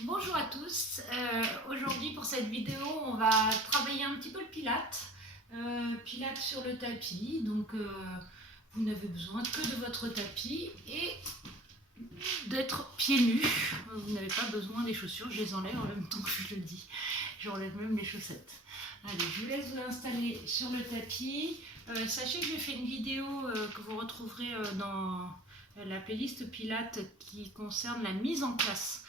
Bonjour à tous. Aujourd'hui pour cette vidéo, on va travailler un petit peu le pilate. Pilate sur le tapis. Donc vous n'avez besoin que de votre tapis et d'être pieds nus. Vous n'avez pas besoin des chaussures, je les enlève en même temps que je le dis. J'enlève même les chaussettes. Allez, je vous laisse vous installer sur le tapis. Sachez que j'ai fait une vidéo que vous retrouverez dans la playlist Pilates qui concerne la mise en place.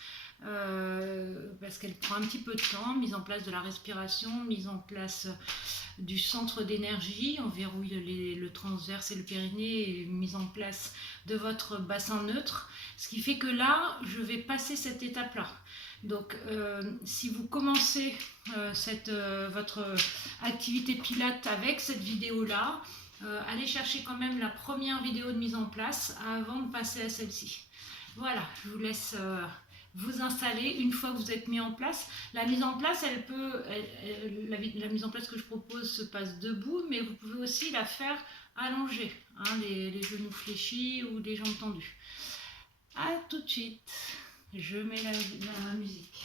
Parce qu'elle prend un petit peu de temps, mise en place de la respiration, mise en place du centre d'énergie, on verrouille le transverse et le périnée, et mise en place de votre bassin neutre, ce qui fait que là, je vais passer cette étape-là. Donc, si vous commencez votre activité pilate avec cette vidéo-là, allez chercher quand même la première vidéo de mise en place avant de passer à celle-ci. Voilà, je vous laisse vous installer une fois que vous êtes mis en place. La mise en place, la mise en place que je propose se passe debout, mais vous pouvez aussi la faire allongée, hein, les genoux fléchis ou les jambes tendues. A tout de suite. Je mets la musique.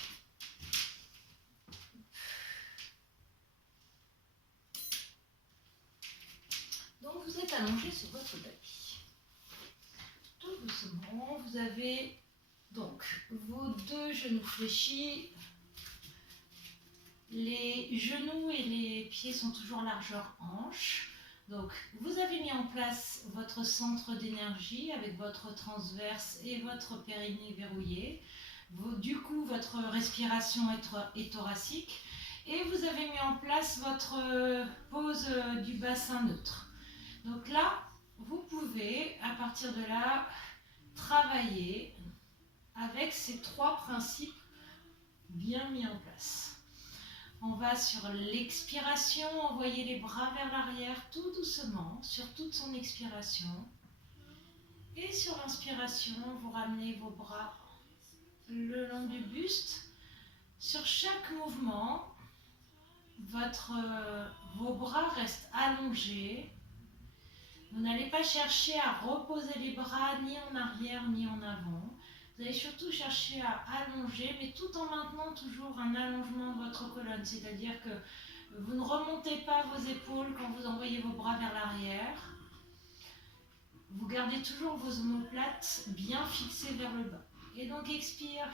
Donc vous êtes allongé sur votre tapis. Tout doucement, vous avez donc vos deux genoux fléchis. Les genoux et les pieds sont toujours largeur hanche. Donc, vous avez mis en place votre centre d'énergie avec votre transverse et votre périnée verrouillé. Du coup, votre respiration est thoracique. Et vous avez mis en place votre pose du bassin neutre. Donc là, vous pouvez, à partir de là, travailler avec ces trois principes bien mis en place. On va sur l'expiration, envoyer les bras vers l'arrière tout doucement, sur toute son expiration. Et sur l'inspiration, vous ramenez vos bras le long du buste. Sur chaque mouvement, vos bras restent allongés. Vous n'allez pas chercher à reposer les bras ni en arrière ni en avant. Vous allez surtout chercher à allonger, mais tout en maintenant toujours un allongement de votre colonne. C'est-à-dire que vous ne remontez pas vos épaules quand vous envoyez vos bras vers l'arrière. Vous gardez toujours vos omoplates bien fixées vers le bas. Et donc expire,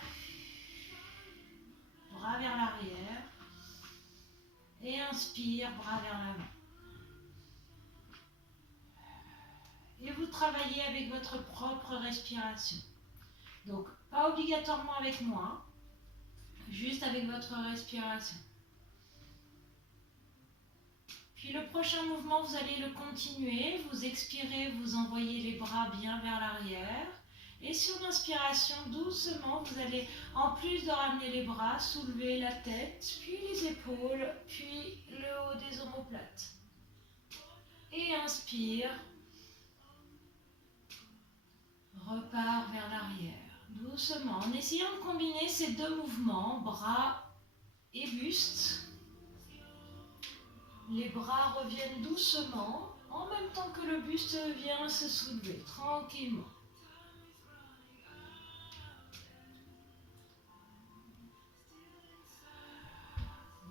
bras vers l'arrière. Et inspire, bras vers l'avant. Et vous travaillez avec votre propre respiration. Donc, pas obligatoirement avec moi, juste avec votre respiration. Puis le prochain mouvement, vous allez le continuer. Vous expirez, vous envoyez les bras bien vers l'arrière. Et sur l'inspiration, doucement, vous allez, en plus de ramener les bras, soulever la tête, puis les épaules, puis le haut des omoplates. Et inspire. Repart vers l'arrière. Doucement, en essayant de combiner ces deux mouvements, bras et buste. Les bras reviennent doucement, en même temps que le buste vient se soulever, tranquillement.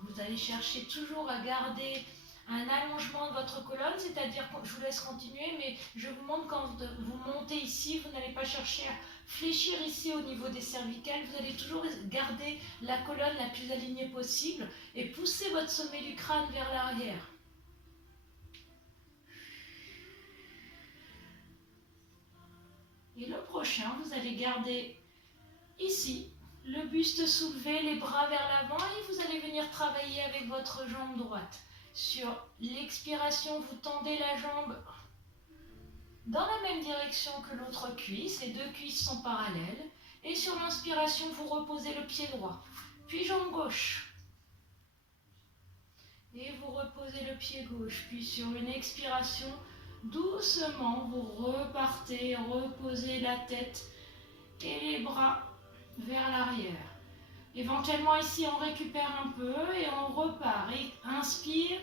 Vous allez chercher toujours à garder un allongement de votre colonne, c'est-à-dire que je vous laisse continuer, mais je vous montre quand vous montez ici, vous n'allez pas chercher à fléchir ici au niveau des cervicales, vous allez toujours garder la colonne la plus alignée possible et pousser votre sommet du crâne vers l'arrière. Et le prochain, vous allez garder ici le buste soulevé, les bras vers l'avant et vous allez venir travailler avec votre jambe droite. Sur l'expiration, vous tendez la jambe dans la même direction que l'autre cuisse. Les deux cuisses sont parallèles. Et sur l'inspiration, vous reposez le pied droit. Puis jambe gauche. Et vous reposez le pied gauche. Puis sur une expiration, doucement, vous repartez, reposez la tête et les bras vers l'arrière. Éventuellement ici on récupère un peu et on repart. Et inspire,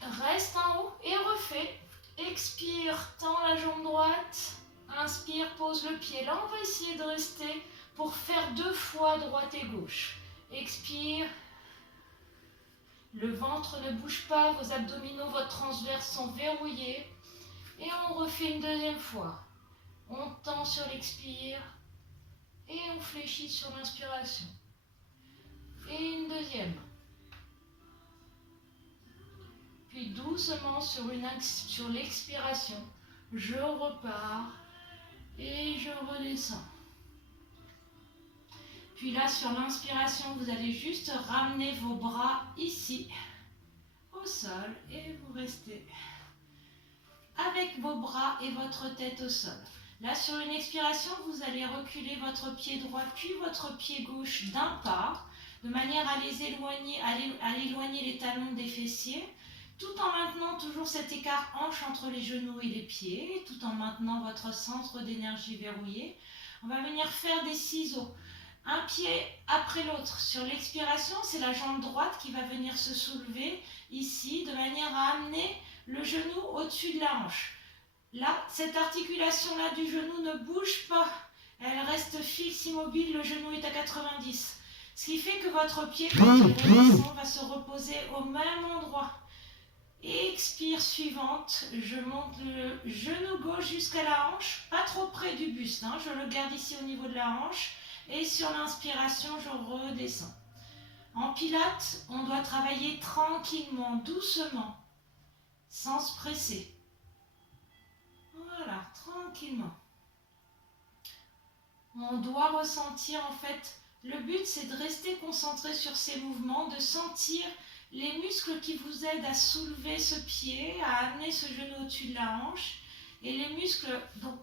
reste en haut et refait. Expire, tends la jambe droite. Inspire, pose le pied. Là on va essayer de rester pour faire 2 fois droite et gauche. Expire. Le ventre ne bouge pas, vos abdominaux, votre transverse sont verrouillés. Et on refait une deuxième fois. On tend sur l'expire et on fléchit sur l'inspiration. Et une deuxième. Puis doucement sur l'expiration, je repars et je redescends. Puis là, sur l'inspiration, vous allez juste ramener vos bras ici, au sol, et vous restez avec vos bras et votre tête au sol. Là, sur une expiration, vous allez reculer votre pied droit puis votre pied gauche d'un pas, de manière à les éloigner, à éloigner les talons des fessiers, tout en maintenant toujours cet écart hanche entre les genoux et les pieds, tout en maintenant votre centre d'énergie verrouillé. On va venir faire des ciseaux, un pied après l'autre. Sur l'expiration, c'est la jambe droite qui va venir se soulever ici, de manière à amener le genou au-dessus de la hanche. Là, cette articulation-là du genou ne bouge pas. Elle reste fixe, immobile, le genou est à 90. Ce qui fait que votre pied, quand il redescend, va se reposer au même endroit. Expire suivante, je monte le genou gauche jusqu'à la hanche, pas trop près du buste, hein, je le garde ici au niveau de la hanche. Et sur l'inspiration, je redescends. En pilates, on doit travailler tranquillement, doucement, sans se presser. Voilà, tranquillement. On doit ressentir, en fait, le but c'est de rester concentré sur ces mouvements, de sentir les muscles qui vous aident à soulever ce pied, à amener ce genou au-dessus de la hanche. Et les muscles, donc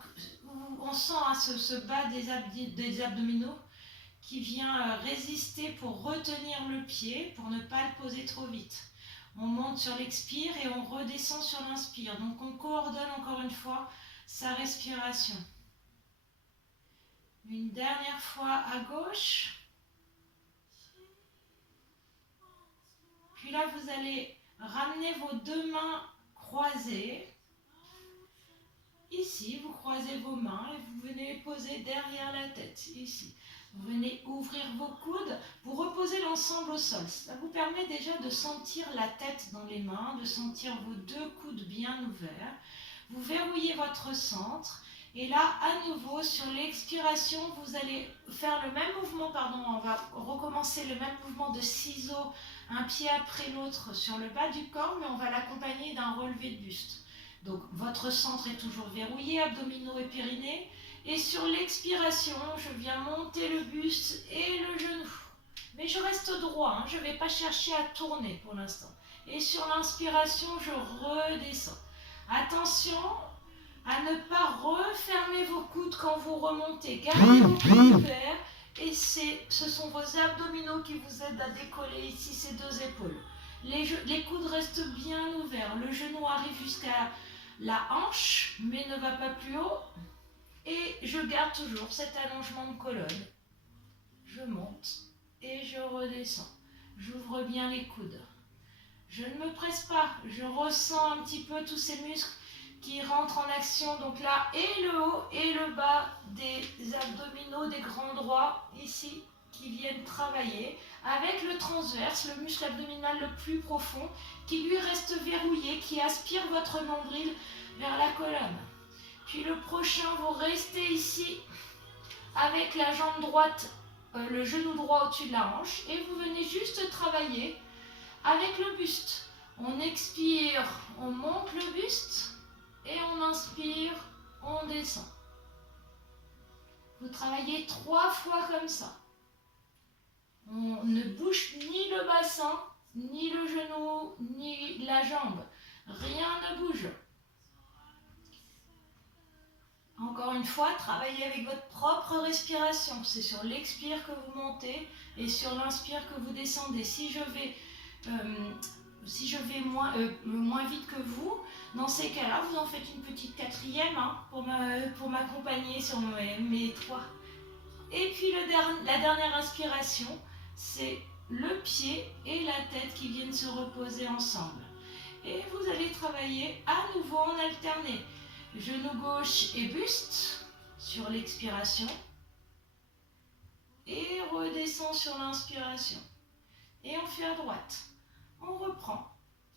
on sent ce bas des abdominaux qui vient résister pour retenir le pied, pour ne pas le poser trop vite. On monte sur l'expire et on redescend sur l'inspire. Donc on coordonne encore une fois sa respiration. Une dernière fois à gauche. Puis là, vous allez ramener vos 2 mains croisées. Ici, vous croisez vos mains et vous venez les poser derrière la tête, ici. Vous venez ouvrir vos coudes, vous reposez l'ensemble au sol. Ça vous permet déjà de sentir la tête dans les mains, de sentir vos 2 coudes bien ouverts. Vous verrouillez votre centre et là, à nouveau, sur l'expiration, vous allez faire le même mouvement, on va recommencer le même mouvement de ciseaux, un pied après l'autre sur le bas du corps, mais on va l'accompagner d'un relevé de buste. Donc, votre centre est toujours verrouillé, abdominaux et périnée. Et sur l'expiration, je viens monter le buste et le genou. Mais je reste droit, hein, je ne vais pas chercher à tourner pour l'instant. Et sur l'inspiration, je redescends. Attention à ne pas refermer vos coudes quand vous remontez. Gardez vos coudes ouverts et ce sont vos abdominaux qui vous aident à décoller ici ces 2 épaules. Les coudes restent bien ouverts. Le genou arrive jusqu'à la hanche, mais ne va pas plus haut. Et je garde toujours cet allongement de colonne. Je monte et je redescends. J'ouvre bien les coudes. Je ne me presse pas. Je ressens un petit peu tous ces muscles qui rentrent en action. Donc là, et le haut et le bas des abdominaux, des grands droits, ici, qui viennent travailler. Avec le transverse, le muscle abdominal le plus profond, qui lui reste verrouillé, qui aspire votre nombril vers la colonne. Puis le prochain, vous restez ici avec la jambe droite, le genou droit au-dessus de la hanche et vous venez juste travailler avec le buste. On expire, on monte le buste et on inspire, on descend. Vous travaillez 3 fois comme ça. On ne bouge ni le bassin, ni le genou, ni la jambe. Rien ne bouge. Encore une fois, travaillez avec votre propre respiration. C'est sur l'expire que vous montez et sur l'inspire que vous descendez. Si je vais moins vite que vous, dans ces cas-là, vous en faites une petite 4e pour m'accompagner sur mes 3. Et puis la dernière inspiration, c'est le pied et la tête qui viennent se reposer ensemble. Et vous allez travailler à nouveau en alterné. Genou gauche et buste sur l'expiration. et redescend sur l'inspiration. Et on fait à droite. On reprend.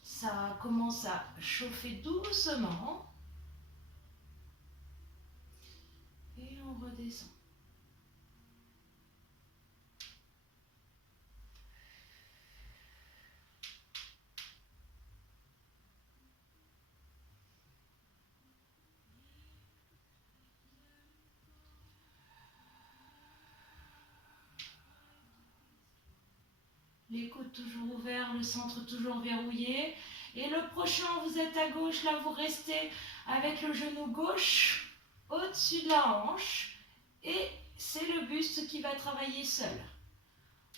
Ça commence à chauffer doucement. Et on redescend. Les coudes toujours ouverts, le centre toujours verrouillé. Et le prochain, vous êtes à gauche, là vous restez avec le genou gauche au-dessus de la hanche. Et c'est le buste qui va travailler seul.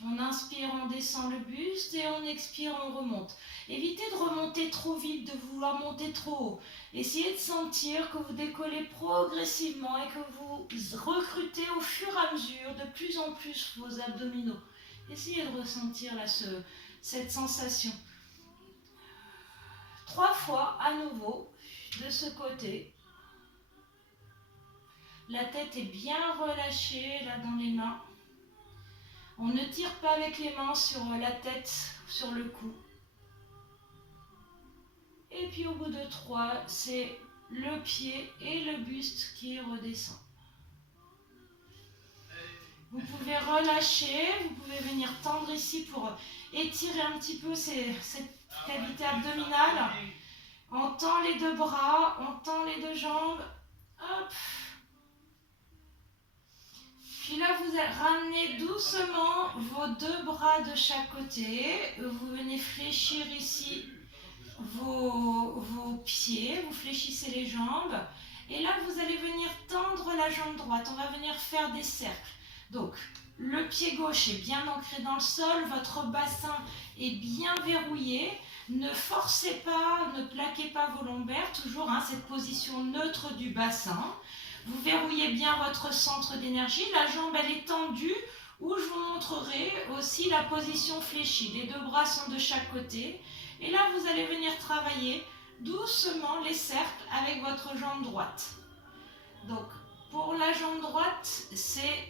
On inspire, on descend le buste et on expire, on remonte. Évitez de remonter trop vite, de vouloir monter trop haut. Essayez de sentir que vous décollez progressivement et que vous recrutez au fur et à mesure de plus en plus vos abdominaux. Essayez de ressentir là cette sensation. 3 fois à nouveau de ce côté. La tête est bien relâchée là dans les mains. On ne tire pas avec les mains sur la tête, sur le cou. Et puis au bout de 3, c'est le pied et le buste qui redescend. Vous pouvez relâcher, vous pouvez venir tendre ici pour étirer un petit peu cette cavité abdominale. On tend les deux bras, on tend les deux jambes. Hop. Puis là, vous ramenez doucement vos deux bras de chaque côté. Vous venez fléchir ici vos pieds, vous fléchissez les jambes. Et là, vous allez venir tendre la jambe droite. On va venir faire des cercles. Donc, le pied gauche est bien ancré dans le sol, votre bassin est bien verrouillé. Ne forcez pas, ne plaquez pas vos lombaires, toujours cette position neutre du bassin. Vous verrouillez bien votre centre d'énergie, la jambe elle est tendue, ou je vous montrerai aussi la position fléchie. Les deux bras sont de chaque côté. Et là, vous allez venir travailler doucement les cercles avec votre jambe droite. Donc, pour la jambe droite, c'est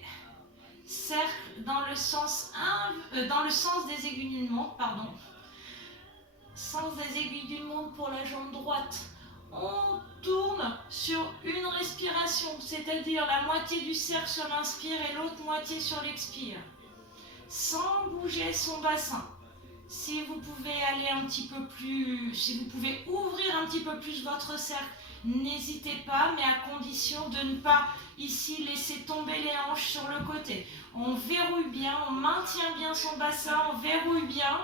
cercle dans le sens des aiguilles d'une montre, pardon. Sens des aiguilles d'une montre pour la jambe droite. On tourne sur une respiration, c'est-à-dire la moitié du cercle sur l'inspire et l'autre moitié sur l'expire, sans bouger son bassin. Si vous pouvez aller un petit peu plus, si vous pouvez ouvrir un petit peu plus votre cercle, n'hésitez pas, mais à condition de ne pas ici laisser tomber les hanches sur le côté. On verrouille bien, on maintient bien son bassin, on verrouille bien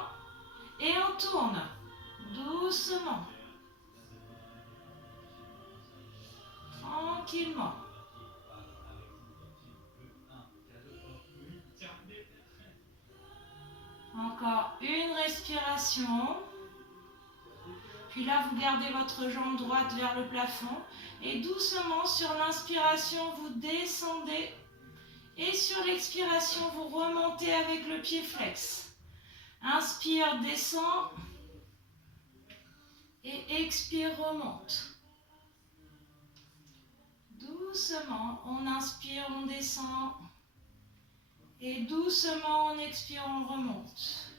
et on tourne doucement, tranquillement. Encore une respiration. Puis là, vous gardez votre jambe droite vers le plafond. Et doucement, sur l'inspiration, vous descendez. Et sur l'expiration, vous remontez avec le pied flex. Inspire, descend. Et expire, remonte. Doucement, on inspire, on descend. Et doucement, on expire, on remonte.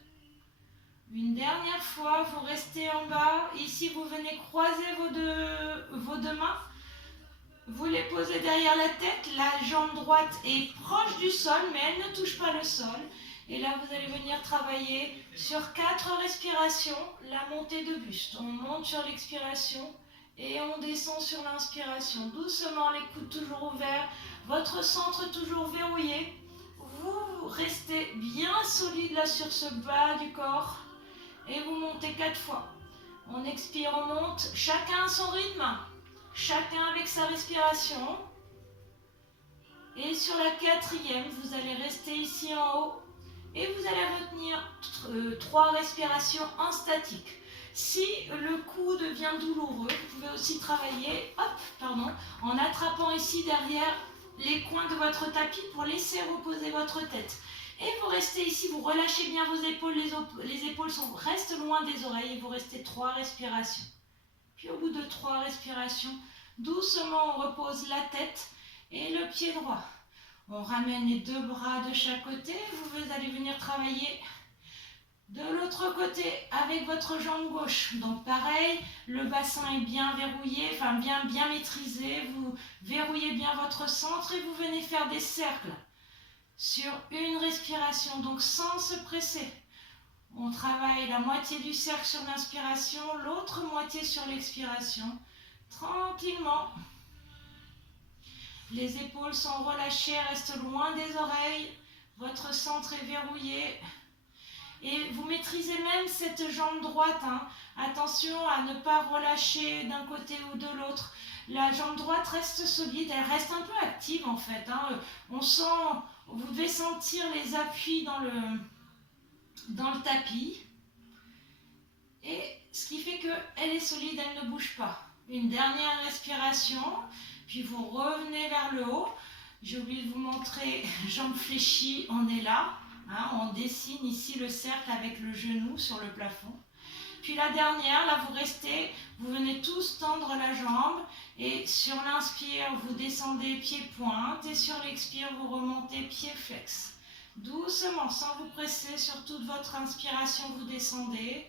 Une dernière fois, vous restez en bas. Ici, vous venez croiser vos deux mains. Vous les posez derrière la tête. La jambe droite est proche du sol, mais elle ne touche pas le sol. Et là, vous allez venir travailler sur 4 respirations, la montée de buste. On monte sur l'expiration et on descend sur l'inspiration. Doucement, les coudes toujours ouverts, votre centre toujours verrouillé. Vous restez bien solide là sur ce bas du corps et vous montez 4 fois. On expire, on monte, chacun à son rythme, chacun avec sa respiration. Et sur la 4e, vous allez rester ici en haut et vous allez retenir 3 respirations en statique. Si le cou devient douloureux, vous pouvez aussi travailler en attrapant ici derrière les coins de votre tapis pour laisser reposer votre tête. Et vous restez ici, vous relâchez bien vos épaules, les épaules restent loin des oreilles et vous restez 3 respirations. Puis au bout de 3 respirations, doucement on repose la tête et le pied droit. On ramène les deux bras de chaque côté. Vous allez venir travailler de l'autre côté avec votre jambe gauche. Donc pareil, le bassin est bien verrouillé, enfin bien maîtrisé. Vous verrouillez bien votre centre et vous venez faire des cercles sur une respiration, donc sans se presser. On travaille la moitié du cercle sur l'inspiration, l'autre moitié sur l'expiration, tranquillement. Les épaules sont relâchées, restent loin des oreilles. Votre centre est verrouillé. Et vous maîtrisez même cette jambe droite. Attention à ne pas relâcher d'un côté ou de l'autre. La jambe droite reste solide, elle reste un peu active en fait. On sent, vous devez sentir les appuis dans le tapis. Et ce qui fait qu'elle est solide, elle ne bouge pas. Une dernière respiration, puis vous revenez vers le haut. J'ai oublié de vous montrer, jambes fléchies, on est là. On dessine ici le cercle avec le genou sur le plafond. Puis la dernière, là vous restez, vous venez tous tendre la jambe et sur l'inspire, vous descendez pied-pointe et sur l'expire, vous remontez pied-flex. Doucement, sans vous presser, sur toute votre inspiration, vous descendez.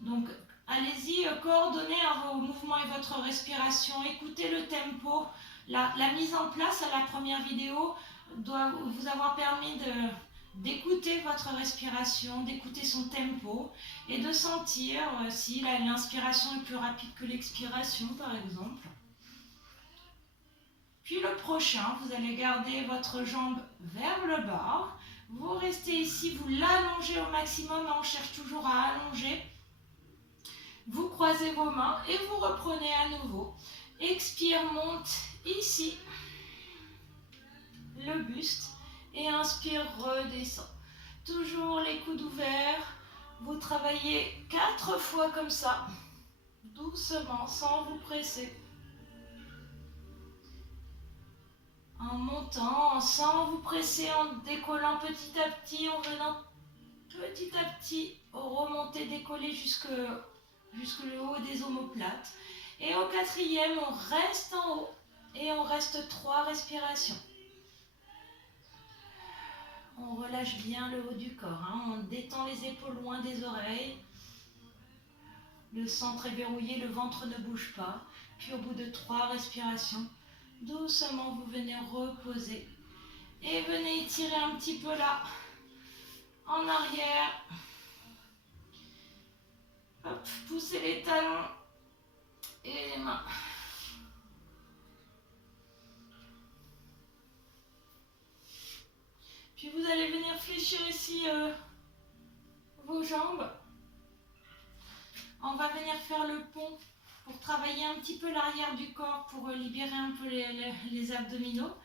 Donc, allez-y, coordonnez vos mouvements et votre respiration, écoutez le tempo. La mise en place à la première vidéo doit vous avoir permis d'écouter votre respiration, d'écouter son tempo et de sentir si l'inspiration est plus rapide que l'expiration, par exemple. Puis le prochain, vous allez garder votre jambe vers le bas. Vous restez ici, vous l'allongez au maximum, on cherche toujours à allonger. Vous croisez vos mains et vous reprenez à nouveau. Expire, monte ici, le buste, et inspire, redescend. Toujours les coudes ouverts. Vous travaillez 4 fois comme ça, doucement, sans vous presser. En montant, sans vous presser, en décollant petit à petit, en venant petit à petit remonter, décoller jusque le haut des omoplates. Et au 4e, on reste en haut et on reste 3 respirations. On relâche bien le haut du corps, on détend les épaules loin des oreilles. Le centre est verrouillé, le ventre ne bouge pas. Puis au bout de 3 respirations, doucement vous venez reposer et venez étirer un petit peu là, en arrière. Hop, poussez les talons et les mains. Puis vous allez venir fléchir ici vos jambes. On va venir faire le pont pour travailler un petit peu l'arrière du corps, pour libérer un peu les abdominaux.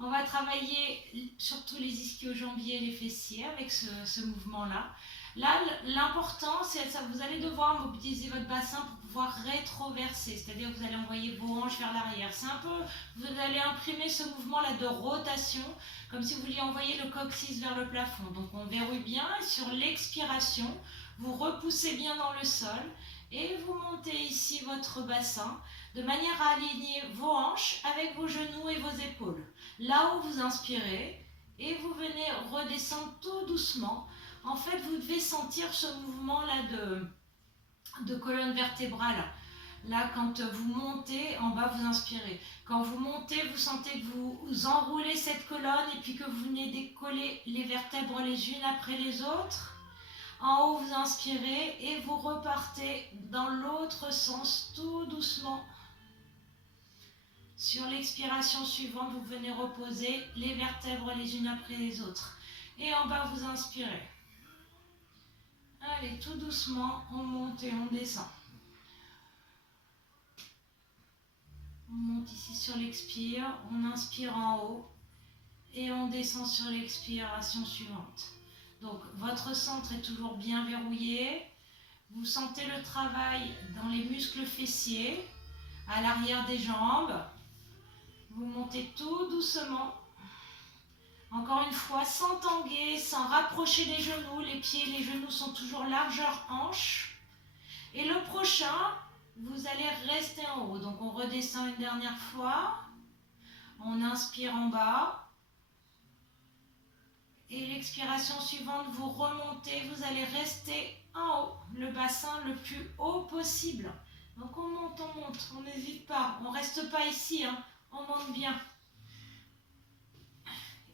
On va travailler surtout les ischio-jambiers et les fessiers avec ce mouvement-là. Là, l'important, c'est que vous allez devoir mobiliser votre bassin pour pouvoir rétroverser, c'est-à-dire que vous allez envoyer vos hanches vers l'arrière. C'est un peu, vous allez imprimer ce mouvement-là de rotation, comme si vous vouliez envoyer le coccyx vers le plafond. Donc on verrouille bien et sur l'expiration, vous repoussez bien dans le sol et vous montez ici votre bassin de manière à aligner vos hanches avec vos genoux et vos épaules. Là où vous inspirez et vous venez redescendre tout doucement. En fait, vous devez sentir ce mouvement-là de colonne vertébrale. Là, quand vous montez, en bas, vous inspirez. Quand vous montez, vous sentez que vous enroulez cette colonne et puis que vous venez décoller les vertèbres les unes après les autres. En haut, vous inspirez et vous repartez dans l'autre sens, tout doucement. Sur l'expiration suivante, vous venez reposer les vertèbres les unes après les autres. Et en bas, vous inspirez. Allez, tout doucement, on monte et on descend. On monte ici sur l'expire, on inspire en haut et on descend sur l'expiration suivante. Donc, votre centre est toujours bien verrouillé. Vous sentez le travail dans les muscles fessiers, à l'arrière des jambes. Vous montez tout doucement. Encore une fois, sans tanguer, sans rapprocher les genoux. Les pieds et les genoux sont toujours largeur hanche. Et le prochain, vous allez rester en haut. Donc on redescend une dernière fois. On inspire en bas. Et l'expiration suivante, vous remontez, vous allez rester en haut, le bassin le plus haut possible. Donc on monte, on n'hésite pas, on ne reste pas ici, hein, on monte bien.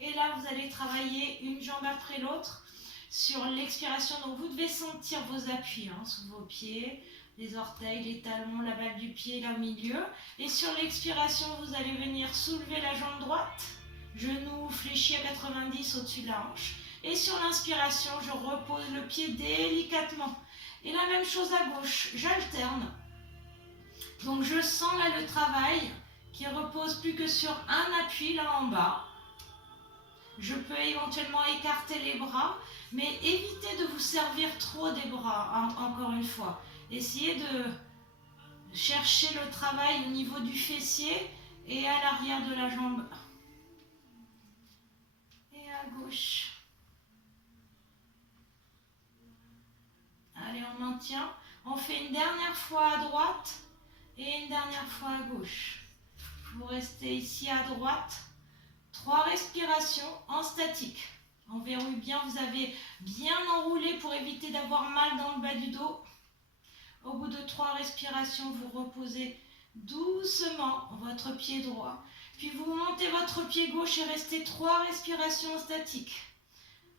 Et là, vous allez travailler une jambe après l'autre sur l'expiration. Donc vous devez sentir vos appuis hein, sous vos pieds, les orteils, les talons, la balle du pied là au milieu. Et sur l'expiration, vous allez venir soulever la jambe droite. Genou fléchi à 90 au-dessus de la hanche. Et sur l'inspiration, je repose le pied délicatement. Et la même chose à gauche, j'alterne. Donc je sens là le travail qui repose plus que sur un appui là en bas. Je peux éventuellement écarter les bras, mais évitez de vous servir trop des bras, encore une fois. Essayez de chercher le travail au niveau du fessier et à l'arrière de la jambe. À gauche. Allez, on maintient. On fait une dernière fois à droite et une dernière fois à gauche. Vous restez ici à droite. 3 respirations en statique. On verrouille bien, vous avez bien enroulé pour éviter d'avoir mal dans le bas du dos. Au bout de 3 respirations, vous reposez doucement votre pied droit. Puis vous montez votre pied gauche et restez 3 respirations statiques.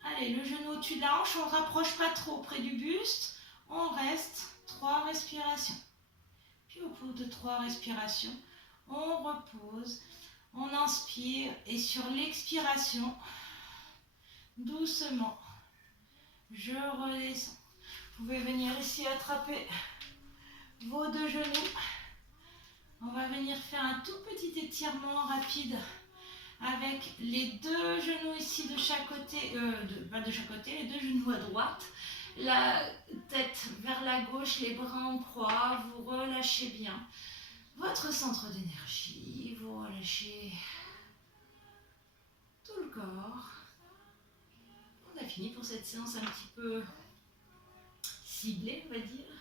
Allez, le genou au-dessus de la hanche, on ne rapproche pas trop près du buste. On reste 3 respirations. Puis au bout de 3 respirations, on repose, on inspire et sur l'expiration, doucement, je redescends. Vous pouvez venir ici attraper vos 2 genoux. On va venir faire un tout petit étirement rapide avec les 2 genoux ici de chaque côté, pas de chaque côté, les 2 genoux à droite, la tête vers la gauche, les bras en croix, vous relâchez bien votre centre d'énergie, vous relâchez tout le corps. On a fini pour cette séance un petit peu ciblée, on va dire,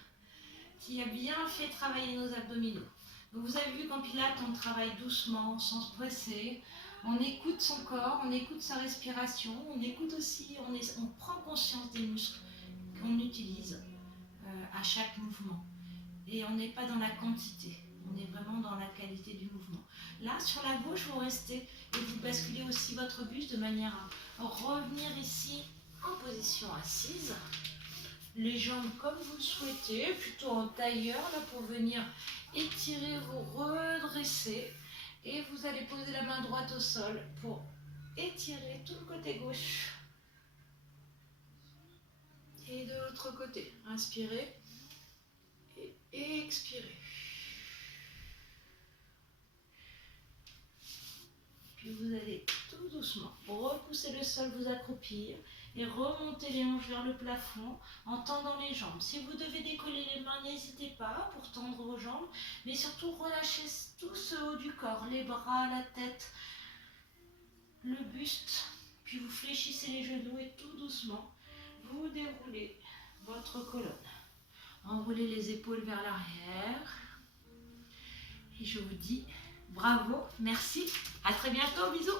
qui a bien fait travailler nos abdominaux. Donc vous avez vu qu'en pilates, on travaille doucement, sans se presser. On écoute son corps, on écoute sa respiration, on écoute aussi, on prend conscience des muscles qu'on utilise à chaque mouvement. Et on n'est pas dans la quantité, on est vraiment dans la qualité du mouvement. Là, sur la gauche, vous restez et vous basculez aussi votre buste de manière à revenir ici en position assise. Les jambes comme vous le souhaitez, plutôt en tailleur, là pour venir étirer, vous redresser. Et vous allez poser la main droite au sol pour étirer tout le côté gauche. Et de l'autre côté, inspirez et expirez. Puis vous allez tout doucement repousser le sol, vous accroupir et remonter les hanches vers le plafond en tendant les jambes. Si vous devez décoller les mains, n'hésitez pas pour tendre vos jambes, mais surtout relâchez tout ce haut du corps, les bras, la tête, le buste, puis vous fléchissez les genoux et tout doucement, vous déroulez votre colonne. Enroulez les épaules vers l'arrière et je vous dis bravo, merci, à très bientôt, bisous.